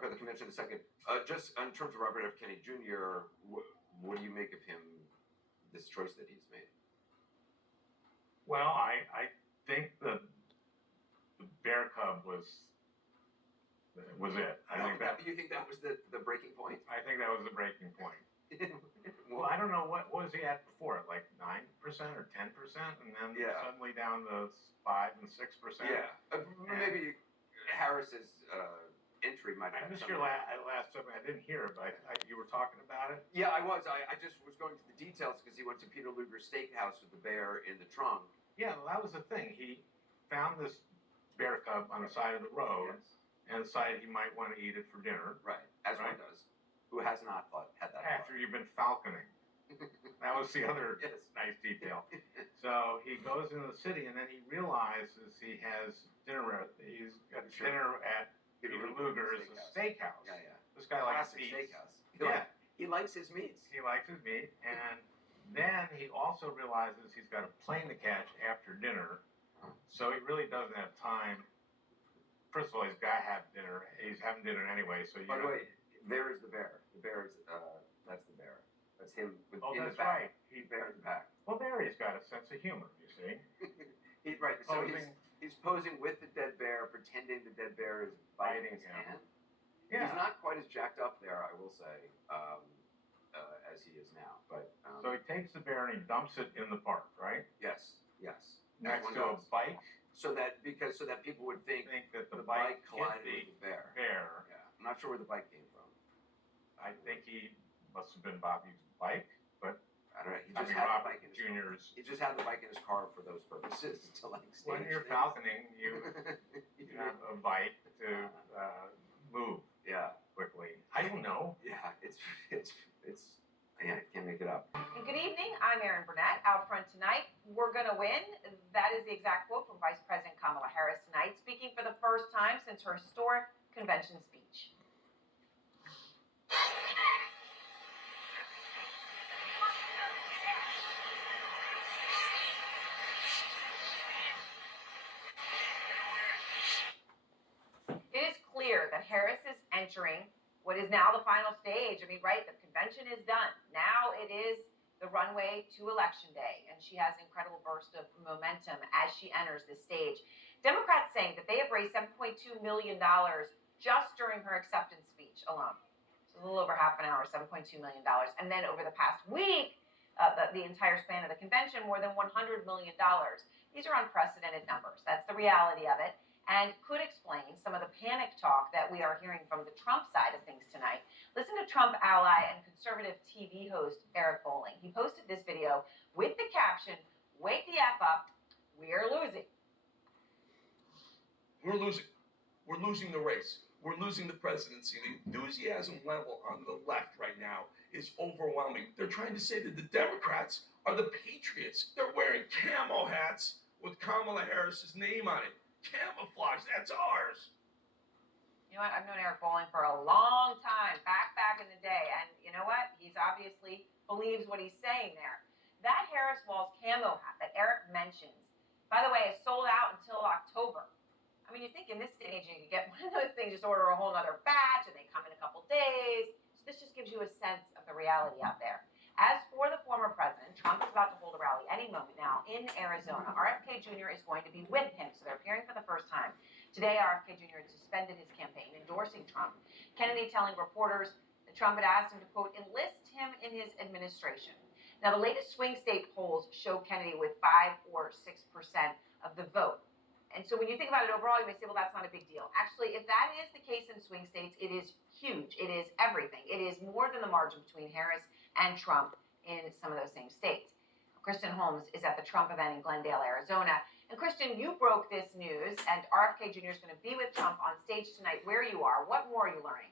talk about the convention in a second. Just in terms of Robert F. Kennedy Jr., what do you make of him, this choice that he's made? Well, I think the bear cub was it. You think that was the breaking point? I think that was the breaking point. Well, I don't know what was he at before, like 9% or 10%, and then suddenly down to 5 and 6%. Yeah, maybe Harris's entry might have. I missed your last segment. I didn't hear it, but you were talking about it. Yeah, I was. I just was going to the details because he went to Peter Luger's steakhouse with the bear in the trunk. Yeah, well, that was the thing. He found this bear cub on the side of the road and decided he might want to eat it for dinner. Right, as one does. Who has not had that? After you've been falconing. That was the other nice detail. So he goes into the city, and then he realizes he has dinner. He's got dinner at Peter Luger's steakhouse. Yeah. This guy likes meat. Steakhouse. He likes his meats. He likes his meat, and then he also realizes he's got a plane to catch after dinner, so he really doesn't have time. First of all, he's got to have dinner. He's having dinner anyway. So by the way, there is the bear. The bear is that's the bear. That's him in that's the back. Right. Bear in the back. Well, Barry's got a sense of humor, you see. Right. So he's posing with the dead bear, pretending the dead bear is biting his hand. Yeah. He's not quite as jacked up there, I will say, as he is now. But so he takes the bear and he dumps it in the park, right? Yes. Next to a bike. So that people would think that the bike collided with the bear. Yeah. I'm not sure where the bike came from. I think he must have been Bobby's bike, but I don't know. He just had the bike in his Junior's. He just had the bike in his car for those purposes to When you're falconing, you have a bike to move quickly. I don't know. Yeah, it's I can't make it up. And good evening. I'm Erin Burnett. Out front tonight, we're going to win. That is the exact quote from Vice President Kamala Harris tonight, speaking for the first time since her historic convention speech. It is clear that Harris is entering what is now the final stage. The convention is done. Now it is the runway to Election Day, and she has an incredible burst of momentum as she enters this stage. Democrats saying that they have raised $7.2 million just during her acceptance speech alone. So a little over half an hour, $7.2 million. And then over the past week, the entire span of the convention, more than $100 million. These are unprecedented numbers. That's the reality of it, and could explain some of the panic talk that we are hearing from the Trump side of things tonight. Listen to Trump ally and conservative TV host Eric Bolling. He posted this video with the caption, "Wake the F up, we're losing." We're losing. We're losing the race. We're losing the presidency. The enthusiasm level on the left right now is overwhelming. They're trying to say that the Democrats are the patriots. They're wearing camo hats with Kamala Harris's name on it. Camouflage, that's ours. You know what? I've known Eric Bolling for a long time, back in the day. And you know what? He's obviously believes what he's saying there. That Harris Walls camo hat that Eric mentions, by the way, is sold out until October. You think in this stage you could get one of those things, just order a whole other batch, and they come in a couple days. So this just gives you a sense of the reality out there. As for the former president, Trump is about to hold a rally any moment now in Arizona. RFK Jr. is going to be with him, so they're appearing for the first time. Today, RFK Jr. suspended his campaign, endorsing Trump. Kennedy telling reporters that Trump had asked him to, quote, enlist him in his administration. Now, the latest swing state polls show Kennedy with 5 or 6% of the vote. And so when you think about it overall, you may say, well, that's not a big deal. Actually, if that is the case in swing states, it is huge. It is everything. It is more than the margin between Harris and Trump in some of those same states. Kristen Holmes is at the Trump event in Glendale, Arizona. And Kristen, you broke this news, and RFK Jr. is going to be with Trump on stage tonight. Where you are, what more are you learning?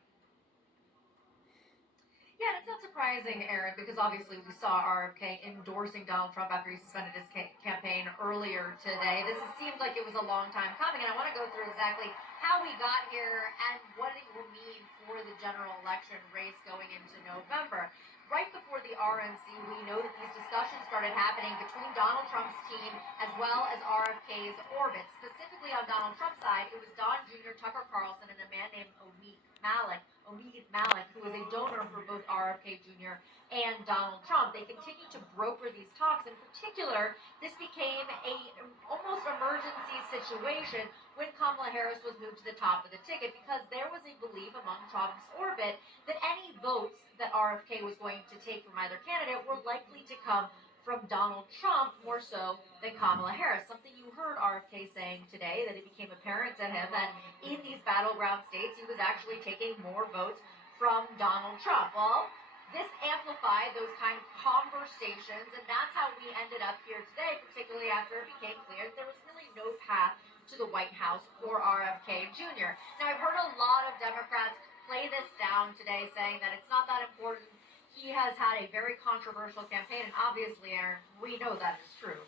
Yeah, and it's not surprising, Erin, because obviously we saw RFK endorsing Donald Trump after he suspended his campaign earlier today. This seemed like it was a long time coming, and I want to go through exactly how we got here and what it will mean for the general election race going into November. Right before the RNC, we know that these discussions started happening between Donald Trump's team as well as RFK's orbit. Specifically on Donald Trump's side, it was Don Jr., Tucker Carlson, and a man named Amit Malik Omid Malik, who is a donor for both RFK Jr. and Donald Trump. They continue to broker these talks. In particular, this became a almost emergency situation when Kamala Harris was moved to the top of the ticket, because there was a belief among Trump's orbit that any votes that RFK was going to take from either candidate were likely to come from Donald Trump more so than Kamala Harris. Something you heard RFK saying today, that it became apparent to him that in these battleground states he was actually taking more votes from Donald Trump. Well, this amplified those kind of conversations, and that's how we ended up here today, particularly after it became clear that there was really no path to the White House for RFK Jr. Now, I've heard a lot of Democrats play this down today, saying that it's not that important. He has had a very controversial campaign, and obviously, Erin, we know that is true.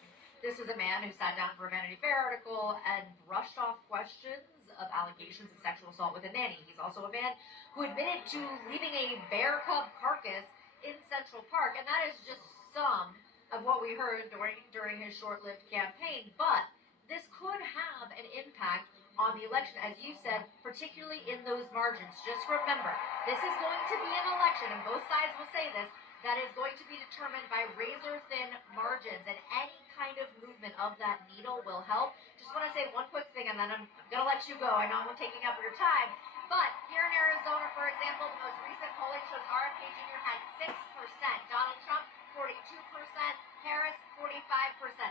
This is a man who sat down for a Vanity Fair article and brushed off questions of allegations of sexual assault with a nanny. He's also a man who admitted to leaving a bear cub carcass in Central Park, and that is just some of what we heard during his short-lived campaign. But this could have an impact on the election, as you said, particularly in those margins. Just remember, this is going to be an election, and both sides will say this, that is going to be determined by razor-thin margins, and any kind of movement of that needle will help. Just want to say one quick thing, and then I'm going to let you go. I know I'm taking up your time, but here in Arizona, for example, the most recent polling shows RFK Jr. had 6%, Donald Trump 42%, Harris 45%.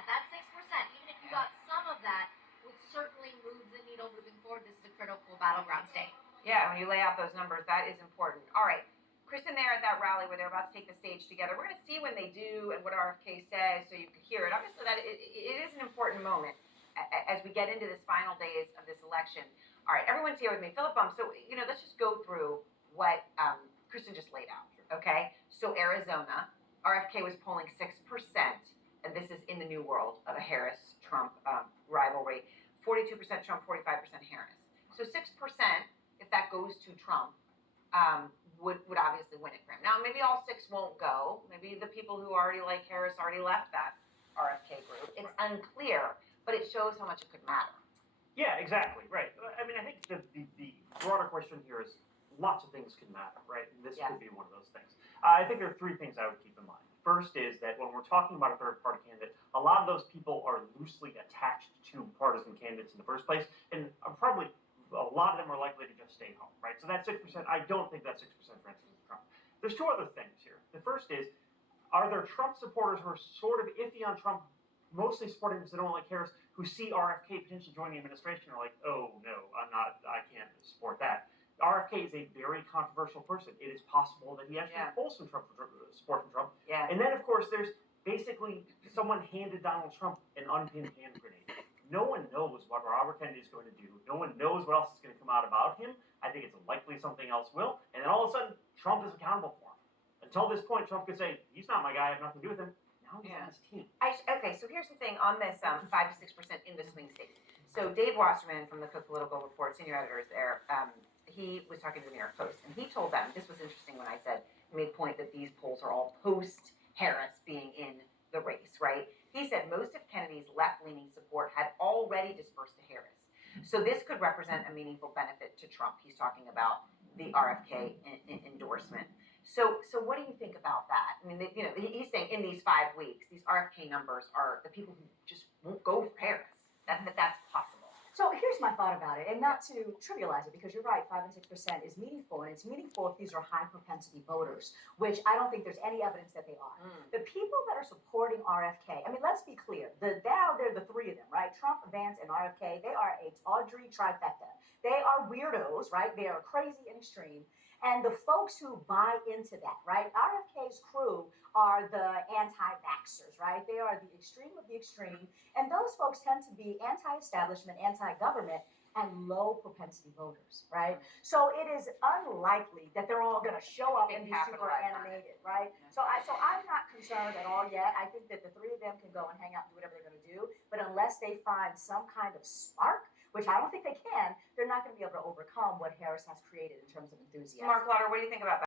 That's 6%. Even if you got some of that, would certainly move the needle moving forward. This is a critical battleground state. Yeah, when you lay out those numbers, that is important. All right, Kristen, there at that rally where they're about to take the stage together, we're going to see when they do and what RFK says, so you can hear it. Obviously, that it is an important moment as we get into this final days of this election. All right, everyone's here with me. Philip Bump. So let's just go through what Kristen just laid out. Okay, so Arizona, RFK was polling 6%, and this is in the new world of a Harris-Trump rivalry. 42% Trump, 45% Harris. So 6%, if that goes to Trump, would obviously win it for him. Now, maybe all 6 won't go. Maybe the people who already like Harris already left that RFK group. It's unclear, but it shows how much it could matter. Yeah, exactly, right. I mean, I think the broader question here is lots of things can matter, right? And this could be one of those things. I think there are 3 things I would keep in mind. First is that when we're talking about a third-party candidate, a lot of those people are loosely attached to partisan candidates in the first place, and probably a lot of them are likely to just stay home, right? So that 6%, I don't think that 6%, for instance, is Trump. There's 2 other things here. The first is, are there Trump supporters who are sort of iffy on Trump, mostly supporting because they don't like Harris, who see RFK potentially joining the administration, are like, oh, no, I can't support that. RFK is a very controversial person. It is possible that he actually pulls some support from Trump. Yeah. And then, of course, there's basically someone handed Donald Trump an unpinned hand grenade. No one knows what Robert Kennedy is going to do. No one knows what else is going to come out about him. I think it's likely something else will. And then all of a sudden, Trump is accountable for him. Until this point, Trump could say, he's not my guy, I have nothing to do with him. Now he's on his team. Okay, so here's the thing on this 5 to 6% in the swing states. So Dave Wasserman from the Cook Political Report, senior editor is there, he was talking to the New York Post, and he told them, this was interesting when I said, he made a point that these polls are all post-Harris being in the race, right? He said most of Kennedy's left-leaning support had already dispersed to Harris. So this could represent a meaningful benefit to Trump. He's talking about the RFK endorsement. So what do you think about that? I mean, he's saying in these 5 weeks, these RFK numbers are the people who just won't go for Harris. That's possible. So here's my thought about it, and not to trivialize it, because you're right, 5 and 6% is meaningful, and it's meaningful if these are high propensity voters, which I don't think there's any evidence that they are. The people that are supporting RFK, I mean, let's be clear, now they're the 3 of them, right? Trump, Vance, and RFK, they are a tawdry trifecta. They are weirdos, right? They are crazy and extreme. And the folks who buy into that, right? RFK's crew are the anti-vaxxers, right? They are the extreme of the extreme. And those folks tend to be anti-establishment, anti-government, and low propensity voters, right? So it is unlikely that they're all going to show up and be super animated, right? So I'm not concerned at all yet. I think that the 3 of them can go and hang out and do whatever they're going to do. But unless they find some kind of spark, which I don't think they can, they're not going to be able to overcome what Harris has created in terms of enthusiasm. Mark Lauder, what do you think about that?